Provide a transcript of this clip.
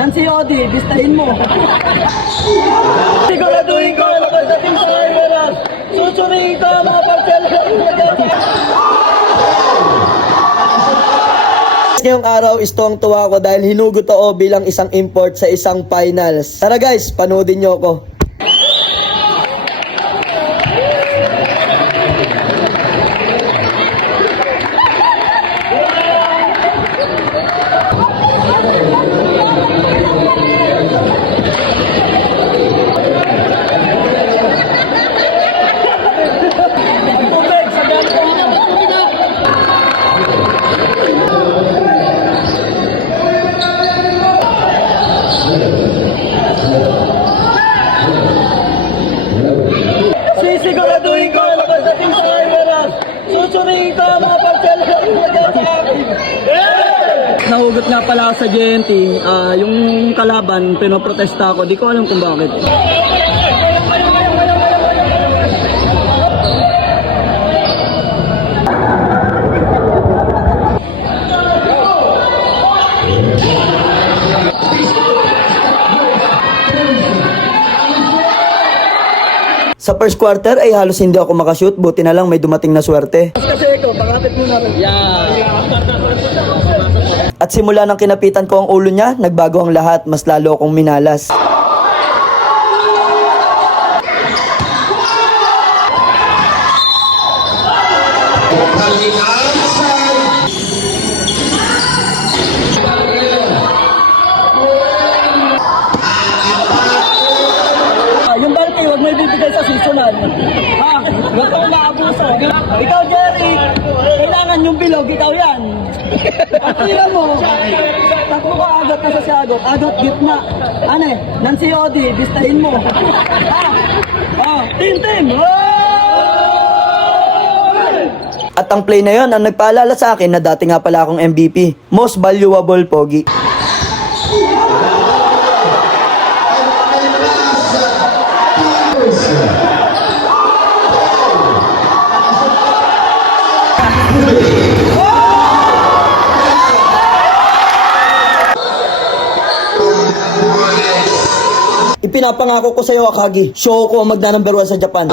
Nancy Odi, bistahin mo. Siguraduhin ko, pagdating sa Imeras, susuriin ko ang mga parcel. Ngayong araw, tuwang-tuwa ako dahil hinugot ako bilang isang import sa isang finals. Tara guys, panoodin nyo ako. Sisiguraduhin ko, pagdating sa Imeras, susuriin ko ang mga parcel. Nahugot nga pala sa JNT, yung kalaban, pinoprotesta ako, di ko alam kung bakit. Sa first quarter ay halos hindi ako makashoot, buti na lang may dumating na swerte. Kasi ikaw, pangapit mo natin. At simula nang kinapitan ko ang ulo niya, nagbago ang lahat, mas lalo akong minalas. Yung balti, huwag mo ibibigay sa seasonal. Gusto ko naabuso. Ikaw, Jerry, kailangan yung bilog, ikaw yan. Pagkira mo, takbo ka agad na sa siagot. Agad, gitna. Ano eh, Nancy Odi, bistahin mo. Team! At ang play na yon ang nagpaalala sa akin na dati nga pala akong MVP. Most valuable pogi. Ipinapangako ko sa iyo, Akagi. Show ko ang magna number 1 sa Japan.